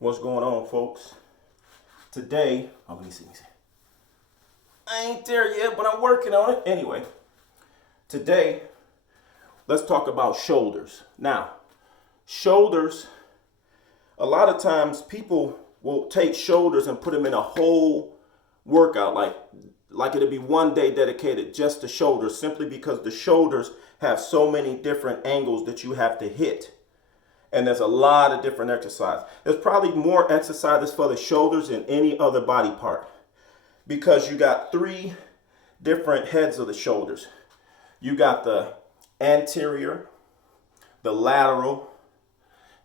What's going on, folks? Today, let me see. I ain't there yet, but I'm working on it. Anyway, today, let's talk about shoulders. Now, shoulders, a lot of times people will take shoulders and put them in a whole workout, like it'll be one day dedicated just to shoulders, simply because the shoulders have so many different angles that you have to hit. And there's a lot of different exercises. There's probably more exercises for the shoulders than any other body part, because you got three different heads of the shoulders. You got the anterior, the lateral,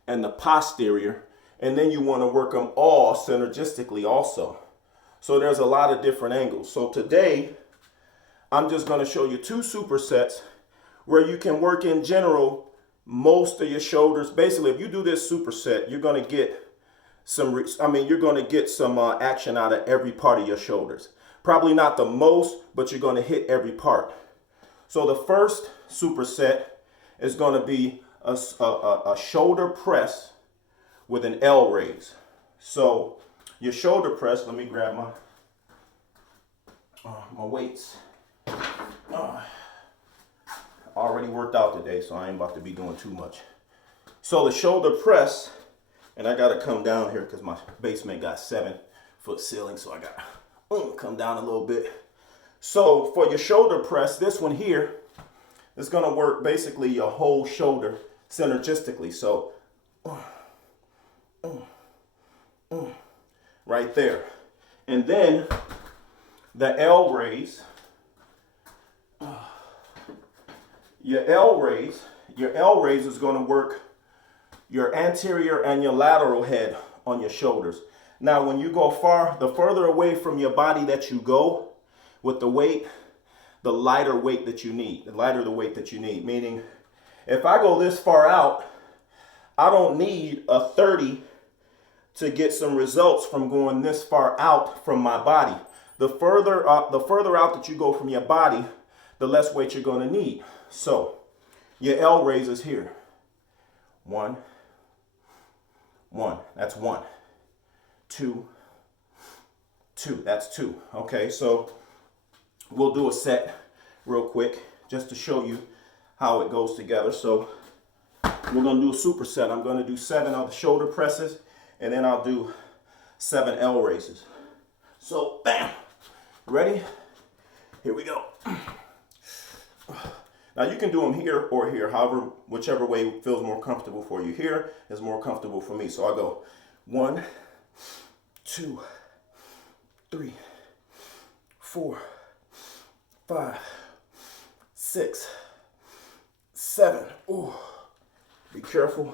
and the posterior. And then you want to work them all synergistically also. So there's a lot of different angles. So today, I'm just going to show you two supersets where you can work in general most of your shoulders. Basically, if you do this superset, you're going to get some, action out of every part of your shoulders. Probably not the most, but you're going to hit every part. So the first superset is going to be a shoulder press with an L raise. So your shoulder press, let me grab my weights. Already worked out today, so I ain't about to be doing too much. So the shoulder press, and I gotta come down here because my basement got 7-foot ceiling, so I gotta come down a little bit. So for your shoulder press, this one here is gonna work basically your whole shoulder synergistically. So right there. And then the L raise, your L raise is going to work your anterior and your lateral head on your shoulders. Now, when you go the further away from your body that you go with the weight, the lighter the weight that you need. Meaning, if I go this far out, I don't need a 30 to get some results from going this far out from my body. The further out that you go from your body, the less weight you're going to need. So your L raise is here. 1, 1. That's 1. 2, 2. That's 2. Okay, so we'll do a set real quick just to show you how it goes together. So we're going to do a superset. I'm going to do 7 of the shoulder presses, and then I'll do 7 L raises. So, bam. Ready? Here we go. Now you can do them here or here, whichever way feels more comfortable for you. Here is more comfortable for me. So I go 1, 2, 3, 4, 5, 6, 7. Ooh. Be careful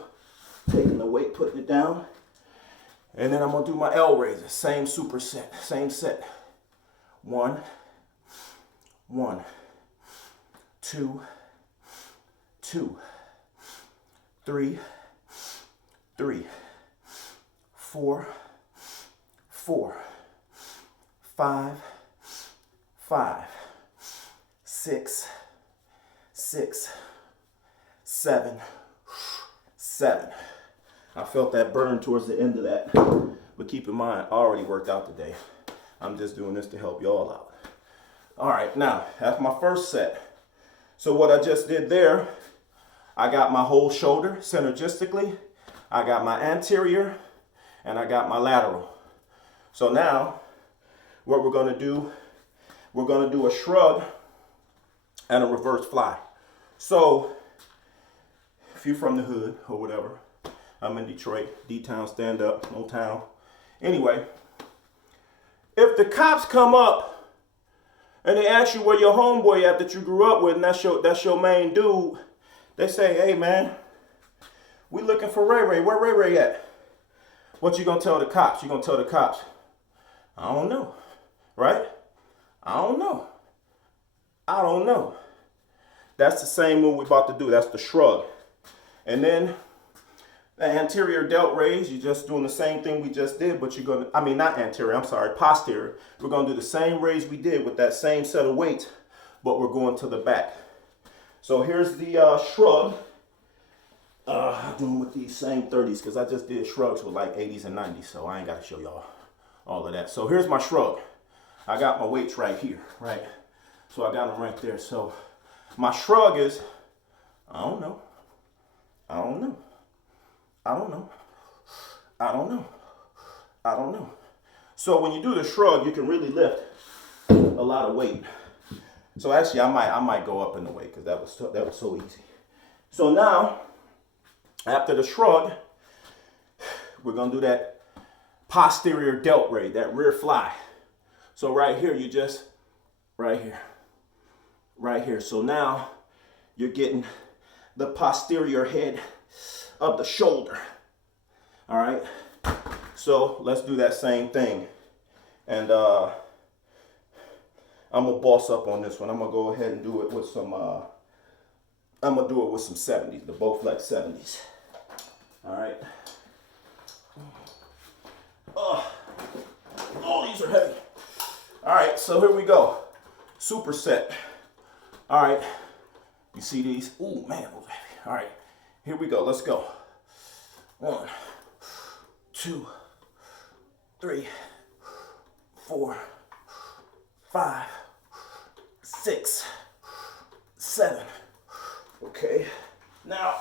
taking the weight, putting it down. And then I'm going to do my L raises. Same superset, same set. 1, 1. 2, 2, 3, 3, 4, 4, 5, 5, 6, 6, 7, 7. I felt that burn towards the end of that, but keep in mind, I already worked out today. I'm just doing this to help y'all out. All right, now, that's my first set. So what I just did there, I got my whole shoulder synergistically, I got my anterior, and I got my lateral. So now, what we're gonna do a shrug and a reverse fly. So, if you're from the hood or whatever, I'm in Detroit, D-Town, stand up, no town. Anyway, if the cops come up and they ask you where your homeboy at that you grew up with, and that's your main dude, they say, hey man, we looking for Ray Ray. Where Ray Ray at? What you gonna tell the cops? You gonna tell the cops, I don't know, right? I don't know. That's the same move we're about to do. That's the shrug. And then the anterior delt raise, you're just doing the same thing we just did, but you're going to, not anterior, I'm sorry, posterior. We're going to do the same raise we did with that same set of weights, but we're going to the back. So here's the shrug. I'm doing with these same 30s because I just did shrugs with like 80s and 90s, so I ain't got to show y'all all of that. So here's my shrug. I got my weights right here, right? So I got them right there. So my shrug is, I don't know. I don't know. I don't know. I don't know. I don't know. So when you do the shrug, you can really lift a lot of weight. So actually, I might go up in the weight because that was so easy. So now, after the shrug, we're gonna do that posterior delt raise, that rear fly. So right here, you just right here. So now you're getting the posterior head of the shoulder. All right. So let's do that same thing. And I'm gonna boss up on this one. I'm gonna go ahead and do it with some, I'm gonna do it with some 70s, the Bowflex 70s. All right. Oh, these are heavy. All right, so here we go. Superset. All right. You see these? Ooh, man, those are heavy. All right, here we go. Let's go. 1, 2, 3, 4, 5, 6, 7. Okay. Now,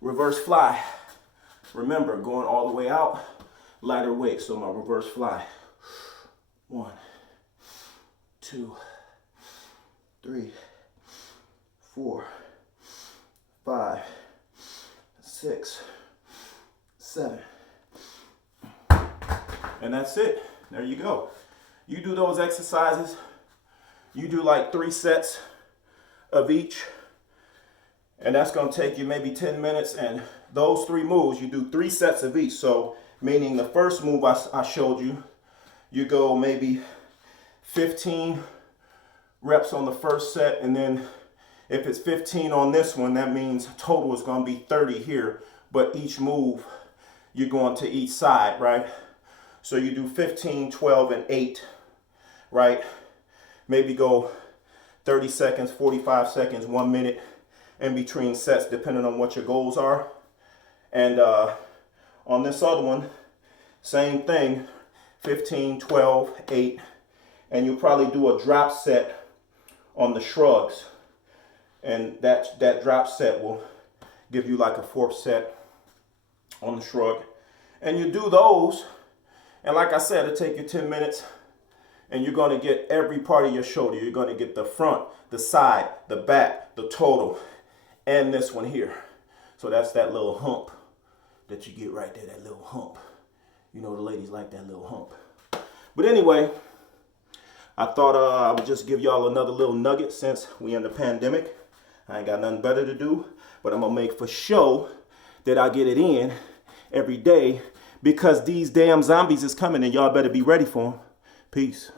reverse fly. Remember, going all the way out, lighter weight. So my reverse fly. 1, 2, 3, 4, 5, 6, 7. And that's it. There you go. You do those exercises. You do like 3 sets of each. And that's going to take you maybe 10 minutes. And those 3 moves, you do 3 sets of each. So meaning the first move I showed you, you go maybe 15 reps on the first set. And then if it's 15 on this one, that means total is going to be 30 here. But each move, you're going to each side, right? So you do 15, 12, and 8, right? Maybe go 30 seconds, 45 seconds, 1 minute in between sets, depending on what your goals are. And on this other one, same thing, 15, 12, 8. And you'll probably do a drop set on the shrugs. And that drop set will give you like a 4th set on the shrug. And you do those. And like I said, it'll take you 10 minutes and you're going to get every part of your shoulder. You're going to get the front, the side, the back, the total, and this one here. So that's that little hump that you get right there, that little hump. You know, the ladies like that little hump. But anyway, I thought I would just give y'all another little nugget since we in the pandemic. I ain't got nothing better to do, but I'm going to make for sure that I get it in every day, because these damn zombies is coming and y'all better be ready for them. Peace.